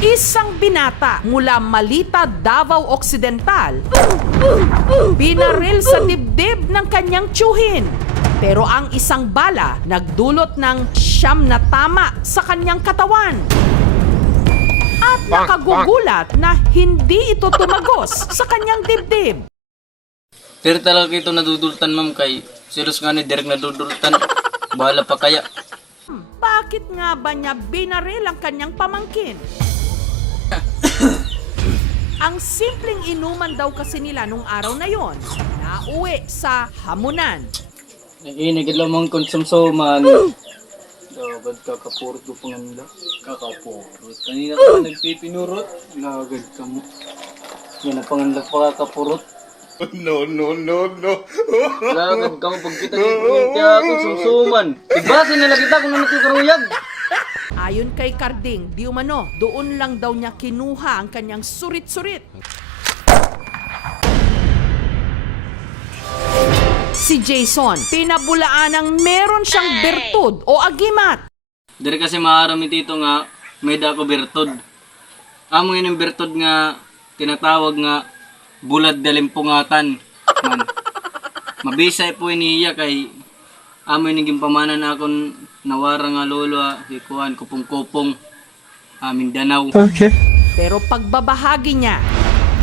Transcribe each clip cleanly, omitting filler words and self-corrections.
Isang binata mula Malita, Davao Occidental, binaril sa dibdib ng kanyang tiyuhin. Pero ang isang bala nagdulot ng 9 na tama sa kanyang katawan. At nakagugulat na hindi ito tumagos sa kanyang dibdib. Pero talaga ito nadudultan, ma'am, kay serious nga ni Derek nadudultan. Bahala pa kaya. Bakit nga ba niya binaril ang kanyang pamangkin? Ang simpleng inuman daw kasi nila nung araw na yon, nauwi sa hamunan. Nakinig lamang konsumsuman. Lagad kakapurot ko panganda. Kakapurot. Kanina ka nagpipinurot. Lagad ka mo. Yan ang pangandag pa kakapurot. No. Lagad ka mo pag kita ng konsumsuman. Ibase na lang kita kung ano ito karuyag. Ayon kay Carding, di umano, doon lang daw niya kinuha ang kanyang surit-surit. Si Jason, pinabulaan ng meron siyang bertud o agimat. Dari kasi maarami dito nga may dako bertod. Amo yun yung bertod nga tinatawag nga bulad dalimpungatan. Man. Mabisay po iniya kay amo yun yung pamanan akong nawara nga lolo ikuan kupong-kupong Mindanao. Pero pagbabahagi niya,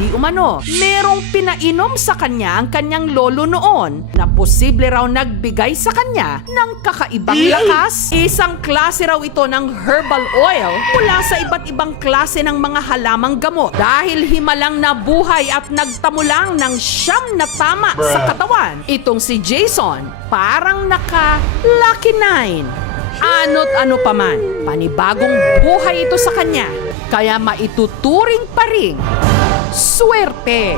di umano, merong pinainom sa kanya ang kanyang lolo noon na posible raw nagbigay sa kanya ng kakaibang lakas. Isang klase raw ito ng herbal oil mula sa iba't ibang klase ng mga halamang gamot. Dahil himalang nabuhay at nagtamulang ng 9 na tama sa katawan, itong si Jason parang naka-lucky 9. Ano't ano pa man, panibagong buhay ito sa kanya, kaya maituturing pa ring swerte.